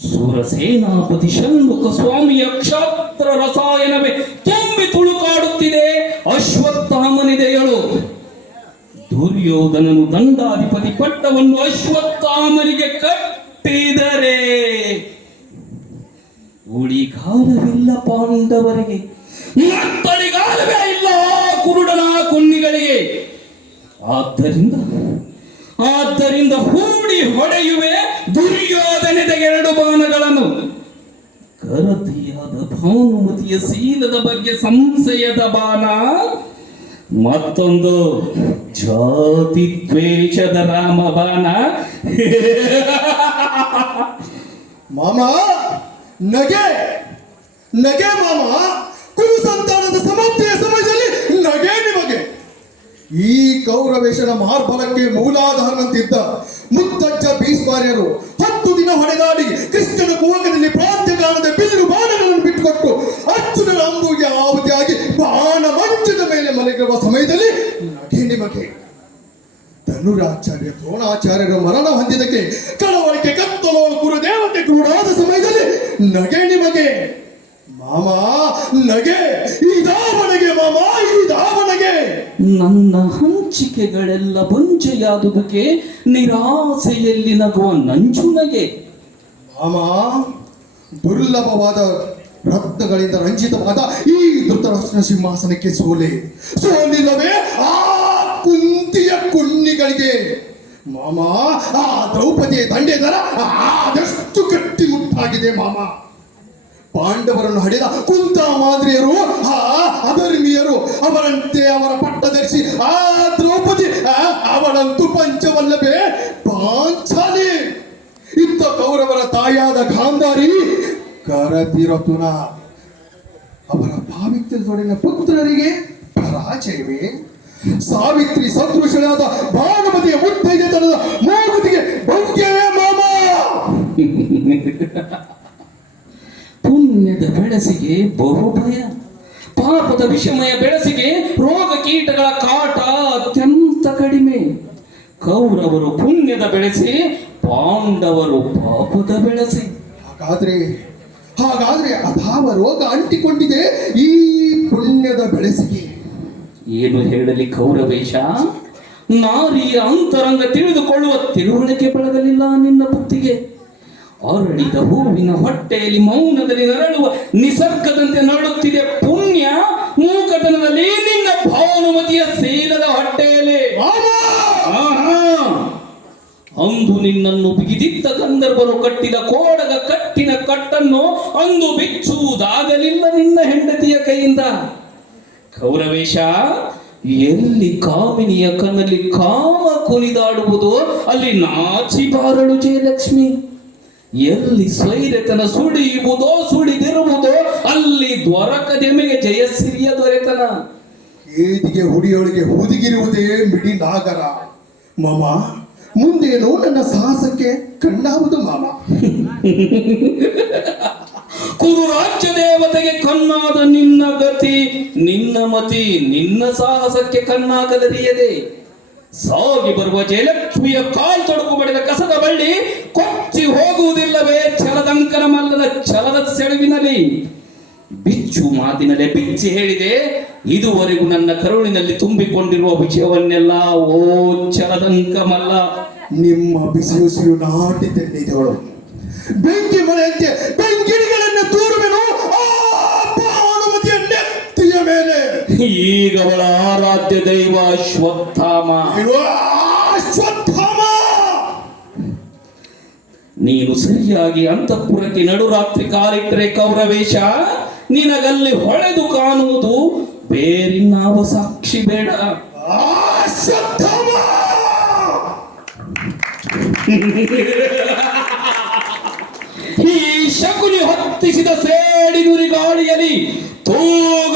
ಸುರಸೇನಾಪತಿ ಷಣ್ಮುಖ ಸ್ವಾಮಿಯ ಕ್ಷಾತ್ರ ರಸಾಯನವೇ ತುಂಬಿ ತುಳುಕಾಡುತ್ತಿದೆ ಅಶ್ವತ್ಥಾಮನಿದೆಯಳು. ದುರ್ಯೋಧನನು ದಂಡಾಧಿಪತಿ ಪಟ್ಟವನ್ನು ಅಶ್ವತ್ಥಾಮನಿಗೆ ಕಟ್ಟಿದರೆ ಉಳಿಗಾಲವಿಲ್ಲ ಪಾಂಡವರಿಗೆ, ಮತ್ತಳಿಗಾಲವೇ ಇಲ್ಲ ಕುರುಡನ ಕುನ್ನಿಗಳಿಗೆ. ಆದ್ದರಿಂದ ಹೂಡಿ ಹೊಡೆಯುವೆ ದುರ್ಯೋಧನದ 2 ಬಾಣಗಳನ್ನು. ಕರತಿಯಾದ ಭಾನುಮತಿಯ ಶೀಲದ ಬಗ್ಗೆ ಸಂಶಯದ ಬಾಣ, ಮತ್ತೊಂದು ಜಾತಿ ದ್ವೇಷದ ರಾಮ ಬಾಣ. ಮಾಮ ನಗೆ ನಗೆ ಮಾಮ, ಕುರು ಸಂತಾನದ ಸಮಾಪ್ತಿಯ ಸಮಯದಲ್ಲಿ ನಗೆ ನಿಮಗೆ. ಈ ಕೌರವೇಶನ ಮಾರ್ಬಲಕ್ಕೆ ಮೂಲಾಧಾರನಂತಿದ್ದ ಮುತ್ತಜ್ಜ ಭೀಷ್ಮಾರ್ಯರು 10 ದಿನ ಹೊಡೆದಾಡಿ ಕೃಷ್ಣನ ಕೂಗದಲ್ಲಿ ಪ್ರಾಂತ್ಯಗಾನದ ಬಿಲ್ಲು ಬಾಣಗಳನ್ನು ಬಿಟ್ಟುಕೊಟ್ಟು ಅರ್ಜುನನ ಅಂಬುಗೆ ಆಹುತಿಯಾಗಿ ಬಾಣ ಮಂಚದ ಮೇಲೆ ಮಲಗಿರುವ ಸಮಯದಲ್ಲಿ ನಗೆ ನಿಮಗೆ. ಧನುರಾಚಾರ್ಯ ದ್ರೋಣಾಚಾರ್ಯರ ಮರಣ ಹೊಂದಿದಕ್ಕೆ ಕಳವಳಿಕೆ ಕತ್ತಲೋ ಗುರುದೇವತೆ ಕ್ರೂಢಾದ ಸಮಯದಲ್ಲಿ ನಗೆ ನಿಮಗೆ. ಮಾಮ ನಗೆ, ಇದಾವಣೆಗೆ ಮಾಮ, ಇದಾವಣೆಗೆ. ನನ್ನ ಹಂಚಿಕೆಗಳೆಲ್ಲ ಬಂಜೆಯಾದುದಕ್ಕೆ ನಿರಾಸೆಯಲ್ಲಿ ನಗುವ ನಂಜುನಗೆ. ಮಾಮ ದುರ್ಲಭವಾದ ರತ್ನಗಳಿಂದ ರಂಜಿತವಾದ ಈ ಧೃತರಾಷ್ಟ್ರನ ಸಿಂಹಾಸನಕ್ಕೆ ಸೋಲಿಲ್ಲವೇ ಆ ಕುಂತಿಯ ಕುಣ್ಣಿಗಳಿಗೆ. ಮಾಮ ಆ ದ್ರೌಪದಿಯ ದಂಡೆದರ ಆದಷ್ಟು ಗಟ್ಟಿಮುಟ್ಟಾಗಿದೆ ಮಾಮ. ಪಾಂಡವರನ್ನು ಹಡೆದ ಕುಂತ ಮಾದ್ರಿಯರು ಆ ಅಧರ್ಮೀಯರು ಅವರಂತೆ ಅವರ ಪಟ್ಟದರ್ಶಿ ಆ ದ್ರೌಪದಿ ಅವಳಂತೂ ಪಂಚವಲ್ಲವೇ ಪಾಂಚಾಲಿ. ಇತ್ತ ಕೌರವರ ತಾಯಾದ ಗಾಂಧಾರಿ ಕರತಿರತುನ ಅವರ ಪಾವಿತ್ರ್ಯದೊಡನೆ ಪುತ್ರರಿಗೆ ಪರಾಜಯವೇ. ಸಾವಿತ್ರಿ ಸದೃಶಳಾದ ಭಾನುಮತಿಯ ಮುತ್ತೈದೆತನದ ಮೂಗುತಿಗೆ ಭಂಗ್ಯವೇ ಮಾಮ. ಪುಣ್ಯದ ಬೆಳಸಿಗೆ ಬಹುಭಯ, ಪಾಪದ ವಿಷಮಯ ಬೆಳಸಿಗೆ ರೋಗ ಕೀಟಗಳ ಕಾಟ ಅತ್ಯಂತ ಕಡಿಮೆ. ಕೌರವರು ಪುಣ್ಯದ ಬೆಳೆಸಿ, ಪಾಂಡವರು ಪಾಪದ ಬೆಳೆಸಿ. ಹಾಗಾದ್ರೆ ಅಭಾವ ರೋಗ ಅಂಟಿಕೊಂಡಿದೆ ಈ ಪುಣ್ಯದ ಬೆಳೆಸಿಗೆ. ಏನು ಹೇಳಲಿ ಕೌರವೇಶ, ನಾರಿಯ ಅಂತರಂಗ ತಿಳಿದುಕೊಳ್ಳುವ ತಿಳುವಳಿಕೆ ಬೆಳಗಲಿಲ್ಲ ನಿನ್ನ ಬುದ್ಧಿಗೆ. ಅರಳಿದ ಹೂವಿನ ಹೊಟ್ಟೆಯಲ್ಲಿ ಮೌನದಲ್ಲಿ ನರಳುವ ನಿಸರ್ಗದಂತೆ ನರಳುತ್ತಿದೆ ಪುಣ್ಯ ಮೂಕತನದಲ್ಲಿ ನಿನ್ನ ಭಾನುಮತಿಯ ಶೀಲದ ಹೊಟ್ಟೆಯಲ್ಲಿ. ಅಂದು ನಿನ್ನನ್ನು ಬಿಗಿದಿದ್ದ ಗಂಧರ್ವರು ಕಟ್ಟಿದ ಕೋಡಗ ಕಟ್ಟಿನ ಕಟ್ಟನ್ನು ಅಂದು ಬಿಚ್ಚುವುದಾಗಲಿಲ್ಲ ನಿನ್ನ ಹೆಂಡತಿಯ ಕೈಯಿಂದ. ಕೌರವೇಶ, ಎಲ್ಲಿ ಕಾಮಿನಿಯ ಕಣ್ಣಲ್ಲಿ ಕಾಮ ಕುಣಿದಾಡುವುದೋ ಅಲ್ಲಿ ನಾಚಿ ಬಾರಳು ಜಯಲಕ್ಷ್ಮಿ. ಎಲ್ಲಿ ಸ್ವೈರತನ ಸುಳಿಯುವುದೋ ಸುಳಿದಿರುವುದೋ ಅಲ್ಲಿ ದೊರಕದೆಮೆಗೆ ಜಯಶ್ರೀಯ ದೊರೆತನ. ಏದಿಗೆ ಹುಡಿಯೊಳಗೆ ಹುದುಗಿರುವುದೇ ಮಿಡಿ ನಾಗರ. ಮಾಮ ಮುಂದೇನು ನನ್ನ ಸಾಹಸಕ್ಕೆ ಕಣ್ಣಾವುದು ಮಾಮ. ಕುರು ರಾಜ್ಯ ದೇವತೆಗೆ ಕಣ್ಣಾದ ನಿನ್ನ ಗತಿ, ನಿನ್ನ ಮತಿ ನಿನ್ನ ಸಾಹಸಕ್ಕೆ ಕಣ್ಣಾಗಲರಿಯದೆ. ಸಾಗಿ ಬರುವ ಜಯಲಕ್ಷ್ಮಿಯ ಕಾಲ್ ತೊಡಕು ಬಡಿದ ಕಸದ ಬಳ್ಳಿ ಕೊಚ್ಚಿ ಹೋಗುವುದಿಲ್ಲವೇ ಛಲದಂಕನ ಮಲ್ಲನ ಛಲದ ಸೆಳುವಿನಲ್ಲಿ. ಬಿಚ್ಚು ಮಾತಿನಲ್ಲೇ ಬಿಚ್ಚಿ ಹೇಳಿದೆ, ಇದುವರೆಗೂ ನನ್ನ ಕರುಳಿನಲ್ಲಿ ತುಂಬಿಕೊಂಡಿರುವ ವಿಷಯವನ್ನೆಲ್ಲ ಓ ಛಲದಂಕ ಮಲ್ಲ. ನಿಮ್ಮ ಬಿಸಿಯುಸಿರು ನಾಟಿ ತೆರೆದಿದ್ದವಳು ಬೆಂಕಿ ಮಳೆಯಂತೆ ಬೆಂಕಿಡಿಗಳನ್ನು ತೂರುವೆನು ಆ ಭಾನುಮತಿಯ ನೆತ್ತಿಯ ಮೇಲೆ. ಈಗ ಅವಳ ಆರಾಧ್ಯ ದೈವ ಅಶ್ವತ್ಥಾಮ. ಅಶ್ವತ್ಥಾಮ, ನೀನು ಸರಿಯಾಗಿ ಅಂತಃಪುರಕ್ಕೆ ನಡುರಾತ್ರಿ ಕಾಲಿಟ್ಟರೆ ಕೌರವೇಶ, ನಿನಗಲ್ಲಿ ಹೊಳೆದು ಕಾಣುವುದು ಬೇರಿನ್ನಾವ ಸಾಕ್ಷಿ ಬೇಡ. ಅಶ್ವತ್ಥಾಮ ಈ ಶಕುನಿ ಹೊತ್ತಿಸಿದ ಸೇಡಿ ನುರಿ ಗಾಳಿಯಲ್ಲಿ ತೂಗು